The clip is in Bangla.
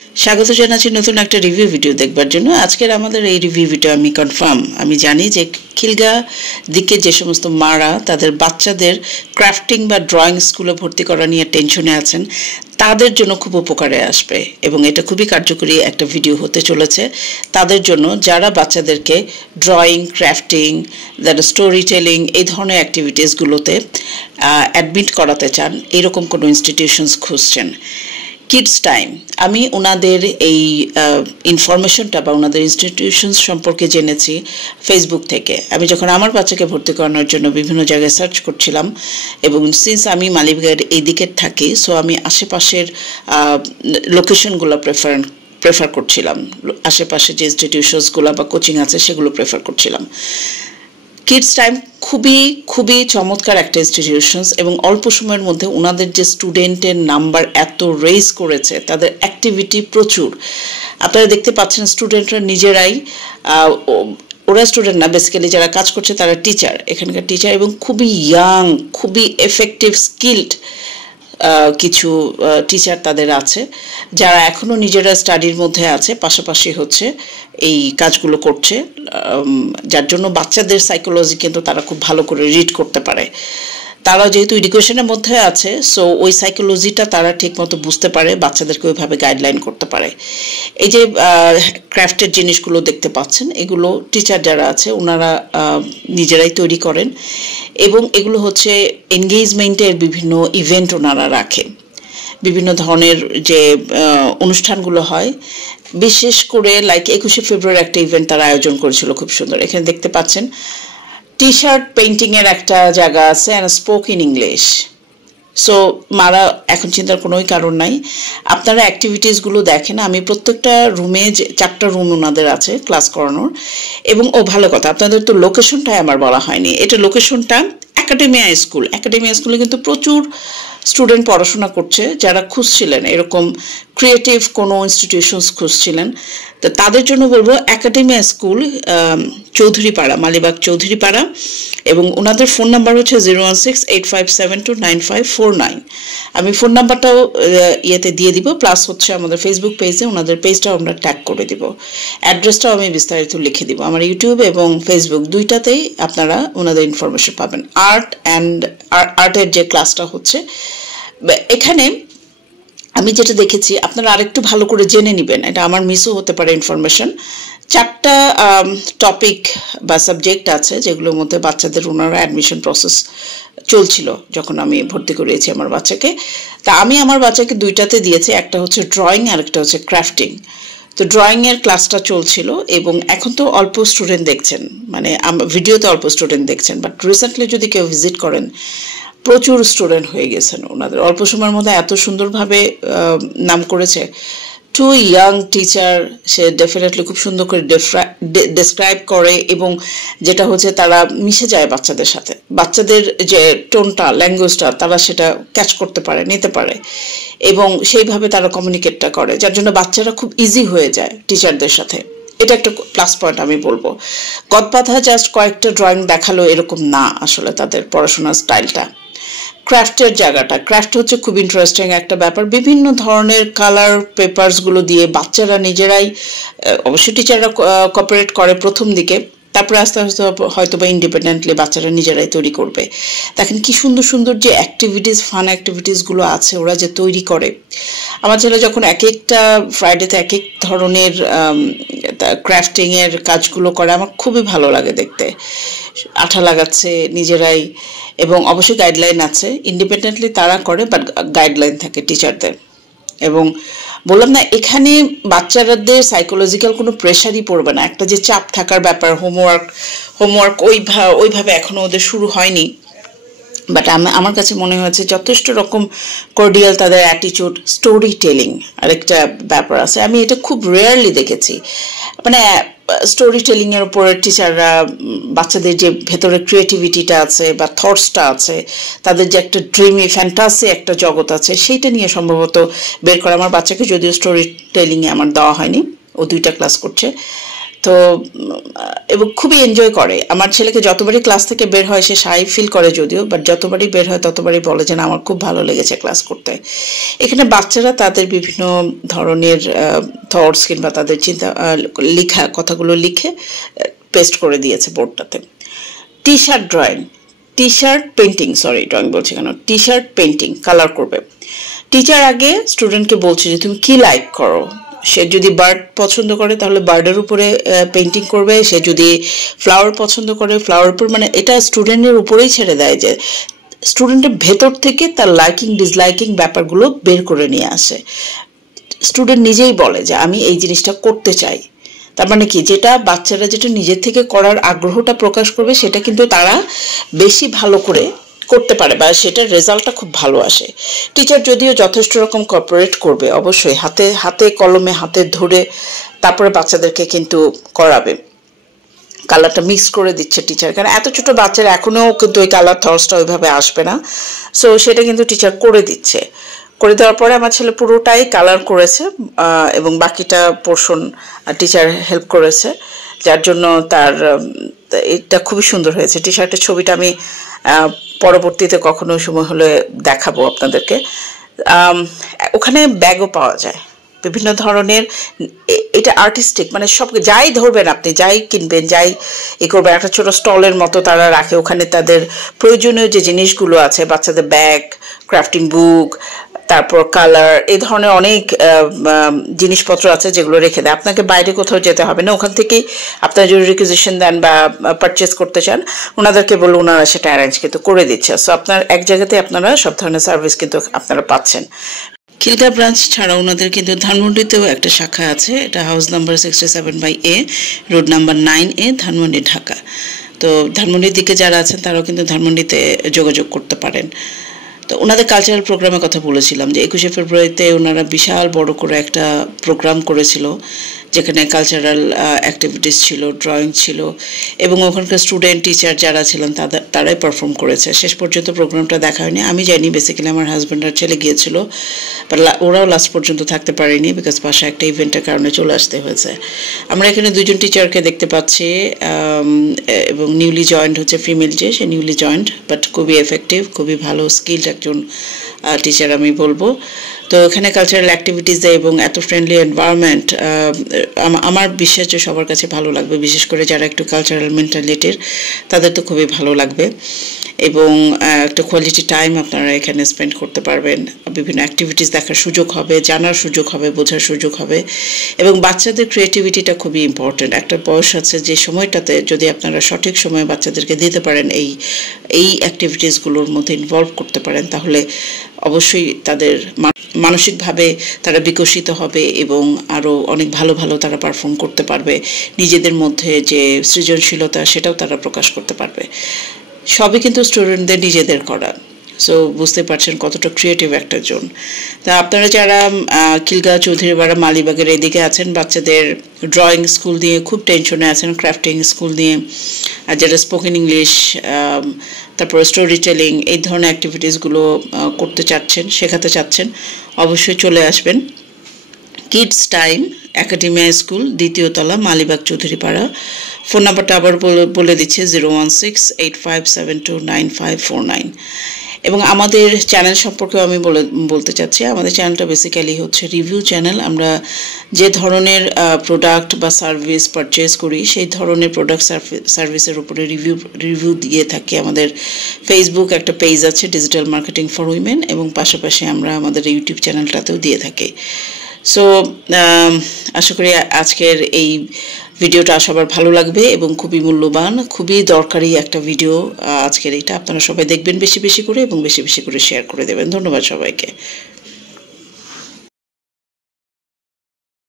স্বাগত জানাচ্ছি নতুন একটা রিভিউ ভিডিও দেখবার জন্য। আজকের আমাদের এই রিভিউ ভিডিও আমি কনফার্ম আমি জানি যে খিলগা দিকে যে সমস্ত মারা তাদের বাচ্চাদের ক্রাফটিং বা ড্রয়িং স্কুলে ভর্তি করা নিয়ে টেনশনে আছেন, তাদের জন্য খুব উপকারে আসবে এবং এটা খুবই কার্যকরী একটা ভিডিও হতে চলেছে তাদের জন্য যারা বাচ্চাদেরকে ড্রয়িং, ক্রাফটিং, স্টোরি টেলিং এই ধরনের অ্যাক্টিভিটিসগুলোতে অ্যাডমিট করাতে চান, এরকম কোনো ইনস্টিটিউশনস খুঁজছেন। কিডস টাইম, আমি ওনাদের এই ইনফরমেশনটা বা ওনাদের ইনস্টিটিউশনস সম্পর্কে জেনেছি ফেসবুক থেকে। আমি যখন আমার বাচ্চাকে ভর্তি করানোর জন্য বিভিন্ন জায়গায় সার্চ করছিলাম এবং সিন্স আমি মালিবাগের এই দিকের থাকি, সো আমি আশেপাশের লোকেশনগুলো প্রেফার করছিলাম, আশেপাশে যে ইনস্টিটিউশনসগুলো বা কোচিং আছে সেগুলো প্রেফার করছিলাম। কিডস টাইম খুবই খুবই চমৎকার একটা ইনস্টিটিউশনস এবং অল্প সময়ের মধ্যে ওনাদের যে স্টুডেন্টের নাম্বার এত রেজ করেছে, তাদের অ্যাক্টিভিটি প্রচুর। আপনারা দেখতে পাচ্ছেন স্টুডেন্টরা নিজেরাই, ওরা স্টুডেন্ট না, বেসিক্যালি যারা কাজ করছে তারা টিচার, এখানকার টিচার, এবং খুবই ইয়াং, খুবই এফেক্টিভ, স্কিলড কিছু টিচার তাদের আছে যারা এখনও নিজেরা স্টাডির মধ্যে আছে, পাশাপাশি হচ্ছে এই কাজগুলো করছে, যার জন্য বাচ্চাদের সাইকোলজি কিন্তু তারা খুব ভালো করে রিড করতে পারে। তারা যেহেতু এডুকেশনের মধ্যে আছে, সো ওই সাইকোলজিটা তারা ঠিকমতো বুঝতে পারে, বাচ্চাদেরকে ওইভাবে গাইডলাইন করতে পারে। এই যে ক্রাফটের জিনিসগুলো দেখতে পাচ্ছেন, এগুলো টিচার যারা আছে ওনারা নিজেরাই তৈরি করেন এবং এগুলো হচ্ছে এনগেজমেন্টের বিভিন্ন ইভেন্ট ওনারা রাখে। বিভিন্ন ধরনের যে অনুষ্ঠানগুলো হয়, বিশেষ করে লাইক 21শে ফেব্রুয়ারি একটা ইভেন্ট তারা আয়োজন করেছিল, খুব সুন্দর। এখানে দেখতে পাচ্ছেন টি শার্ট পেইন্টিংয়ের একটা জায়গা আছে, and spoke in English. So মারা এখন চিন্তার কোনোই কারণ নাই, আপনারা অ্যাক্টিভিটিসগুলো দেখেন। আমি প্রত্যেকটা রুমে, যে 4টা রুম ওনাদের আছে ক্লাস করানোর, এবং ভালো কথা, আপনাদের তো লোকেশনটাই আমার বলা হয়নি। এটা লোকেশনটা একাডেমিয়া স্কুল। একাডেমিয়া স্কুলে কিন্তু প্রচুর স্টুডেন্ট পড়াশোনা করছে যারা খুঁজছিলেন এরকম ক্রিয়েটিভ কোনো ইনস্টিটিউশনস খুঁজছিলেন, তো তাদের জন্য বলবো একাডেমিয়া স্কুল, চৌধুরীপাড়া, মালিবাগ চৌধুরীপাড়া, এবং ওনাদের ফোন নাম্বার হচ্ছে 01685729549। আমি ফোন নাম্বারটাও ইয়েতে দিয়ে দিব, প্লাস হচ্ছে আমাদের ফেসবুক পেজে ওনাদের পেজটাও আমরা ট্যাগ করে দিব, অ্যাড্রেসটাও আমি বিস্তারিত লিখে দিব। আমার ইউটিউব এবং ফেসবুক দুইটাতেই আপনারা ওনাদের ইনফরমেশন পাবেন। আর্টের যে ক্লাসটা হচ্ছে এখানে, আমি যেটা দেখেছি আপনারা আরেকটু ভালো করে জেনে নেবেন, এটা আমার মিসও হতে পারে ইনফরমেশন। 4টা টপিক বা সাবজেক্ট আছে যেগুলোর মধ্যে বাচ্চাদের ওনারা অ্যাডমিশন প্রসেস চলছিল যখন আমি ভর্তি করিয়েছি আমার বাচ্চাকে। তা আমি আমার বাচ্চাকে 2টাতে দিয়েছি, একটা হচ্ছে ড্রয়িং আর একটা হচ্ছে ক্রাফটিং। তো ড্রয়িংয়ের ক্লাসটা চলছিল এবং এখন তো অল্প স্টুডেন্ট দেখছেন, মানে ভিডিওতে অল্প স্টুডেন্ট দেখছেন, বাট রিসেন্টলি যদি কেউ ভিজিট করেন প্রচুর স্টুডেন্ট হয়ে গেছেন। ওনাদের অল্প সময়ের মধ্যে এত সুন্দরভাবে নাম করেছে। 2 ইয়াং টিচার, সে ডেফিনেটলি খুব সুন্দর করে ডেসক্রাইব করে এবং যেটা হচ্ছে তারা মিশে যায় বাচ্চাদের সাথে, বাচ্চাদের যে টোনটা, ল্যাঙ্গুয়েজটা তারা সেটা ক্যাচ করতে পারে, নিতে পারে এবং সেইভাবে তারা কমিউনিকেটটা করে, যার জন্য বাচ্চারা খুব ইজি হয়ে যায় টিচারদের সাথে। এটা একটা প্লাস পয়েন্ট আমি বলবো। গদবাধা জাস্ট কয়েকটা ড্রয়িং দেখালো এরকম না, আসলে তাদের পড়াশোনার স্টাইলটা। ক্রাফটের জায়গাটা, ক্রাফট হচ্ছে খুব ইন্টারেস্টিং একটা ব্যাপার। বিভিন্ন ধরনের কালার পেপারসগুলো দিয়ে বাচ্চারা নিজেরাই, অবশ্যই টিচাররা কোঅপারেট করে প্রথম দিকে, তারপরে আস্তে আস্তে হয়তো বা ইন্ডিপেন্ডেন্টলি বাচ্চারা নিজেরাই তৈরি করবে। দেখেন কি সুন্দর সুন্দর যে অ্যাক্টিভিটিস, ফান অ্যাক্টিভিটিসগুলো আছে ওরা যে তৈরি করে। আমার ছেলে যখন এক একটা ফ্রাইডেতে এক এক ধরনের ক্রাফটিংয়ের কাজগুলো করে, আমার খুবই ভালো লাগে দেখতে। আঠা লাগাচ্ছে নিজেরাই, এবং অবশ্যই গাইডলাইন আছে, ইন্ডিপেন্ডেন্টলি তারা করে, বাট গাইডলাইন থাকে টিচারদের। এবং বললাম না, এখানে বাচ্চাদের সাইকোলজিক্যাল কোনো প্রেশারই পড়বে না। একটা যে চাপ থাকার ব্যাপার, হোমওয়ার্ক ওইভাবে এখনও ওদের শুরু হয়নি, বাট আমার কাছে মনে হয়েছে যথেষ্ট রকম কর্ডিয়াল তাদের অ্যাটিটিউড। স্টোরি টেলিং আরেকটা ব্যাপার আছে, আমি এটা খুব রেয়ারলি দেখেছি, মানে স্টোরি টেলিংয়ের উপরে টিচাররা বাচ্চাদের যে ভেতরে ক্রিয়েটিভিটিটা আছে বা থটসটা আছে, তাদের যে একটা ড্রিমি ফ্যান্টাসি একটা জগৎ আছে, সেইটা নিয়ে সম্ভবত বের করে। আমার বাচ্চাকে যদিও স্টোরি টেলিংয়ে আমার দেওয়া হয়নি, ও 2টা ক্লাস করছে, তো এবং খুবই এনজয় করে। আমার ছেলেকে যতবারই ক্লাস থেকে বের হয় সে শাই ফিল করে যদিও, বাট যতবারই বের হয় ততবারই বলে যে না আমার খুব ভালো লেগেছে ক্লাস করতে। এখানে বাচ্চারা তাদের বিভিন্ন ধরনের থটস কিংবা তাদের চিন্তা লেখা কথাগুলো লিখে পেস্ট করে দিয়েছে বোর্ডটাতে। T shirt drawing, T shirt painting, sorry drawing বলছে কেন, টি শার্ট পেন্টিং কালার করবে। টিচার আগে স্টুডেন্টকে বলছে যে তুমি কি লাইক করো, সে যদি বার্ড পছন্দ করে তাহলে বার্ডের উপরে পেন্টিং করবে, সে যদি ফ্লাওয়ার পছন্দ করে ফ্লাওয়ার উপর, মানে এটা স্টুডেন্টের উপরেই ছেড়ে দেয় যে স্টুডেন্টের ভেতর থেকে তার লাইকিং ডিসলাইকিং ব্যাপারগুলো বের করে নিয়ে আসে। স্টুডেন্ট নিজেই বলে যে আমি এই জিনিসটা করতে চাই। তার মানে কি, যেটা বাচ্চারা যেটা নিজের থেকে করার আগ্রহটা প্রকাশ করবে সেটা কিন্তু তারা বেশি ভালো করে করতে পারে বা সেটার রেজাল্টটা খুব ভালো আসে। টিচার যদিও যথেষ্ট রকম কোঅপারেট করবে, অবশ্যই হাতে হাতে কলমে হাতে ধরে তারপরে বাচ্চাদেরকে কিন্তু করাবে। কালারটা মিক্স করে দিচ্ছে টিচার, কারণ এত ছোট বাচ্চারা এখনও কিন্তু ওই কালার থটসটা ওইভাবে আসবে না, সো সেটা কিন্তু টিচার করে দিচ্ছে। করে দেওয়ার পরে আমার ছেলে পুরোটাই কালার করেছে এবং বাকিটা পোর্শন টিচার হেল্প করেছে, যার জন্য তার এটা খুবই সুন্দর হয়েছে। টি শার্টের ছবিটা আমি পরবর্তীতে কখনো সময় হলে দেখাবো আপনাদেরকে। ওখানে ব্যাগও পাওয়া যায় বিভিন্ন ধরনের, এটা আর্টিস্টিক, মানে সব যাই ধরবেন আপনি, যাই কিনবেন, যাই করবেন, একটা ছোট স্টলের মতো তারা রাখে। ওখানে তাদের প্রয়োজনীয় যে জিনিসগুলো আছে, বাচ্চাদের ব্যাগ, ক্রাফটিং বুক, তারপর কালার, এই ধরনের অনেক জিনিসপত্র আছে যেগুলো রেখে দেয়। আপনাকে বাইরে কোথাও যেতে হবে না, ওখান থেকেই আপনারা যদি রিকুইজিশন দেন বা পারচেস করতে চান ওনাদেরকে বলে ওনারা সেটা অ্যারেঞ্জ কিন্তু করে দিচ্ছে। সো আপনার এক জায়গাতে আপনারা সব ধরনের সার্ভিস কিন্তু আপনারা পাচ্ছেন। খিলগা ব্রাঞ্চ ছাড়া ওনাদের কিন্তু ধানমন্ডিতেও একটা শাখা আছে, এটা house number 67/A, road number 9A, Dhanmondi, Dhaka. তো ধানমন্ডির দিকে যারা আছেন তারাও কিন্তু ধানমন্ডিতে যোগাযোগ করতে পারেন। তো ওনাদের কালচারাল প্রোগ্রামের কথা বলেছিলাম যে 21শে ফেব্রুয়ারিতে ওনারা বিশাল বড় করে একটা প্রোগ্রাম করেছিল, যেখানে কালচারাল অ্যাক্টিভিটিস ছিল, ড্রয়িং ছিল এবং ওখানকার স্টুডেন্ট টিচার যারা ছিলেন তারাই পারফর্ম করেছে। শেষ পর্যন্ত প্রোগ্রামটা দেখা হয়নি, আমি যাইনি, বেসিক্যালি আমার হাজব্যান্ড আর ছেলে গিয়েছিল, বাট ওরাও লাস্ট পর্যন্ত থাকতে পারেনি বিকজ বাসায় একটা ইভেন্টের কারণে চলে আসতে হয়েছে। আমরা এখানে দুজন টিচারকে দেখতে পাচ্ছি এবং নিউলি জয়েন্ট হচ্ছে ফিমেল, যে সে নিউলি জয়েন্ট, বাট খুবই এফেক্টিভ, খুবই ভালো স্কিলড একজন টিচার আমি বলবো। তো এখানে কালচারাল অ্যাক্টিভিটিস দেয় এবং এত ফ্রেন্ডলি এনভায়রনমেন্ট, আমার বিশ্বাস যে সবার কাছে ভালো লাগবে, বিশেষ করে যারা একটু কালচারাল মেন্টালিটির তাদের তো খুবই ভালো লাগবে। এবং একটা কোয়ালিটি টাইম আপনারা এখানে স্পেন্ড করতে পারবেন, বিভিন্ন অ্যাক্টিভিটিস দেখার সুযোগ হবে, জানার সুযোগ হবে, বোঝার সুযোগ হবে। এবং বাচ্চাদের ক্রিয়েটিভিটিটা খুবই ইম্পর্টেন্ট। একটা বয়স আছে যে সময়টাতে যদি আপনারা সঠিক সময়ে বাচ্চাদেরকে দিতে পারেন, এই অ্যাক্টিভিটিসগুলোর মধ্যে ইনভলভ করতে পারেন, তাহলে অবশ্যই তাদের মানসিকভাবে তারা বিকশিত হবে এবং আরও অনেক ভালো ভালো তারা পারফর্ম করতে পারবে। নিজেদের মধ্যে যে সৃজনশীলতা সেটাও তারা প্রকাশ করতে পারবে। সবই কিন্তু স্টুডেন্টদের নিজেদের করা, সো বুঝতে পারছেন কতটা ক্রিয়েটিভ একটা জোন। তা আপনারা যারা খিলগা, চৌধুরীপাড়া, মালিবাগের এদিকে আছেন, বাচ্চাদের ড্রয়িং স্কুল দিয়ে খুব টেনশনে আছেন, ক্রাফটিং স্কুল নিয়ে, আর যারা স্পোকেন ইংলিশ, তারপর স্টোরি টেলিং, এই ধরনের অ্যাক্টিভিটিসগুলো করতে চাচ্ছেন, শেখাতে চাচ্ছেন, অবশ্যই চলে আসবেন। কিডস টাইম একাডেমিয়া স্কুল, 2য় তলা, মালিবাগ, চৌধুরীপাড়া। ফোন নাম্বারটা আবার বলে দিচ্ছে 01685729549। এবং আমাদের চ্যানেল সম্পর্কেও আমি বলতে চাচ্ছি, আমাদের চ্যানেলটা বেসিক্যালি হচ্ছে রিভিউ চ্যানেল। আমরা যে ধরনের প্রোডাক্ট বা সার্ভিস পারচেজ করি সেই ধরনের প্রোডাক্ট সার্ভিসের উপরে রিভিউ দিয়ে থাকি। আমাদের ফেসবুক একটা পেজ আছে, ডিজিটাল মার্কেটিং ফর উইমেন, এবং পাশাপাশি আমরা আমাদের ইউটিউব চ্যানেলটাতেও দিয়ে থাকি। সো আশা করি আজকের এই ভিডিওটা সবার ভালো লাগবে এবং খুবই মূল্যবান, খুবই দরকারি একটা ভিডিও আজকের এইটা। আপনারা সবাই দেখবেন বেশি বেশি করে এবং বেশি বেশি করে শেয়ার করে দেবেন। ধন্যবাদ সবাইকে।